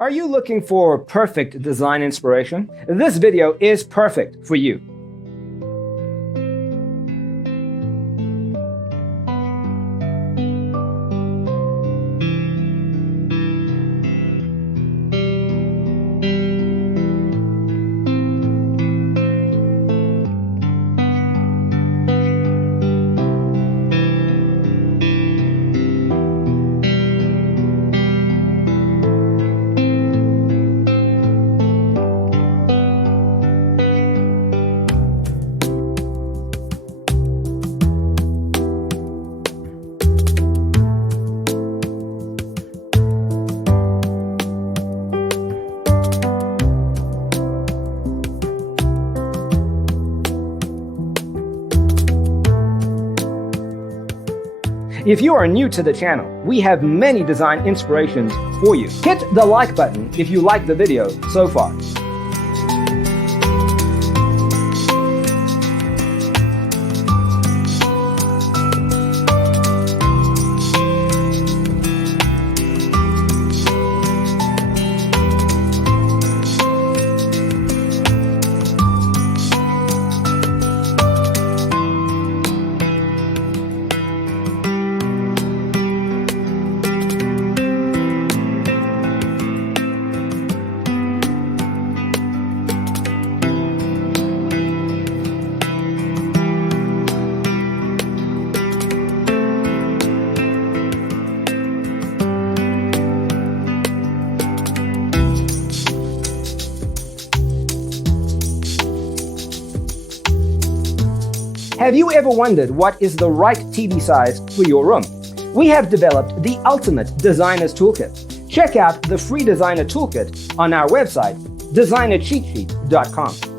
Are you looking for perfect design inspiration? This video is perfect for you. If you are new to the channel, we have many design inspirations for you. Hit the like button if you like the video so far. Have you ever wondered what is the right TV size for your room? We have developed the ultimate designer's toolkit. Check out the free designer toolkit on our website, designercheatsheet.com.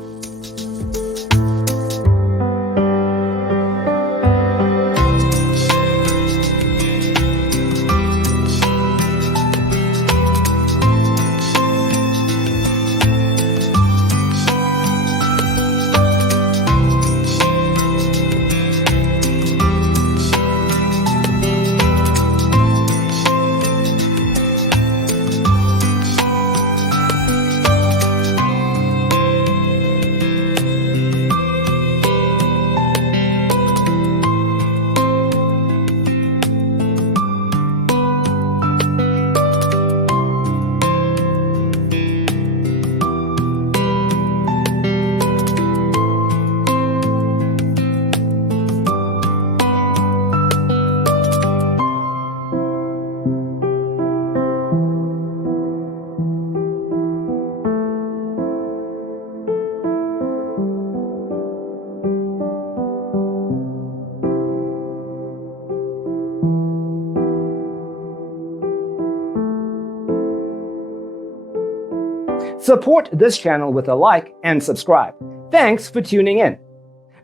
Support this channel with a like and subscribe. Thanks for tuning in.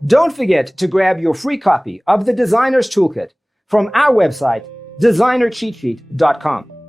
Don't forget to grab your free copy of the Designer's Toolkit from our website, designercheatsheet.com.